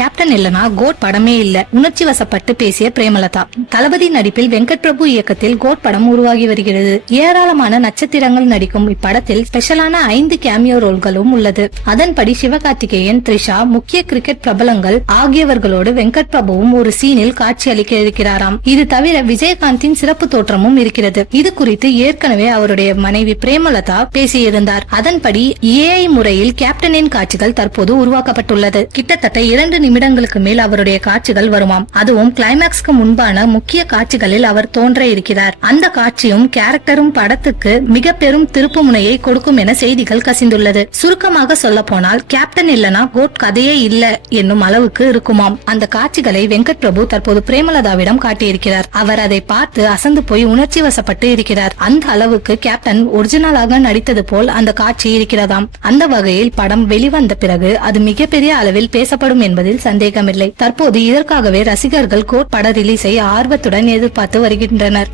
Captain இல்லனா code படமே இல்ல. உணர்ச்சி வசப்பட்டு பேசிய பிரேமலதா. தளபதி நடிப்பில் வெங்கட் பிரபு இயக்கத்தில் கோட் படம் உருவாகி வருகிறது. ஏராளமான நட்சத்திரங்கள் நடிக்கும் இப்படத்தில் ஸ்பெஷலான 5 கேமியோ ரோல்களும் உள்ளது. அதன்படி சிவகார்த்திகேயன், த்ரிஷா, முக்கிய கிரிக்கெட் பிரபலங்கள் ஆகியவர்களோடு வெங்கட் பிரபுவும் ஒரு சீனில் காட்சி அளிக்க இருக்கிறாராம். இது தவிர விஜயகாந்தின் சிறப்பு தோற்றமும் இருக்கிறது. இது குறித்து ஏற்கனவே அவருடைய மனைவி பிரேமலதா பேசியிருந்தார். அதன்படி AI முறையில் கேப்டனின் காட்சிகள் தற்போது உருவாக்கப்பட்டுள்ளது. கிட்டத்தட்ட 2 நிமிடங்களுக்கு மேல் அவருடைய காட்சிகள் வருமாம். அதுவும் கிளைமேக்ஸ்க்கு முன்பான முக்கிய காட்சிகளில் அவர் தோன்ற இருக்கிறார். அந்த காட்சியும் கேரக்டரும் படத்துக்கு மிக பெரும் திருப்பு முனையை கொடுக்கும் என செய்திகள் கசிந்துள்ளது. சுருக்கமாக சொல்ல போனால் கேப்டன் இல்லனா கோட் கதையே இல்ல என்னும் அளவுக்கு இருக்குமாம். அந்த காட்சிகளை வெங்கட் பிரபு தற்போது பிரேமலதாவிடம் காட்டியிருக்கிறார். அவர் அதை பார்த்து அசந்து போய் உணர்ச்சி வசப்பட்டு இருக்கிறார். அந்த அளவுக்கு கேப்டன் ஒரிஜினலாக நடித்தது போல் அந்த காட்சி இருக்கிறதாம். அந்த வகையில் படம் வெளிவந்த பிறகு அது மிகப்பெரிய அளவில் பேசப்படும் என்பதில் சந்தேகமில்லை. தற்போது இதற்காகவே ரசிகர்கள் கோட் பட ரிலீஸை ஆர்வத்துடன் எதிர்பார்த்து வருகின்றனர்.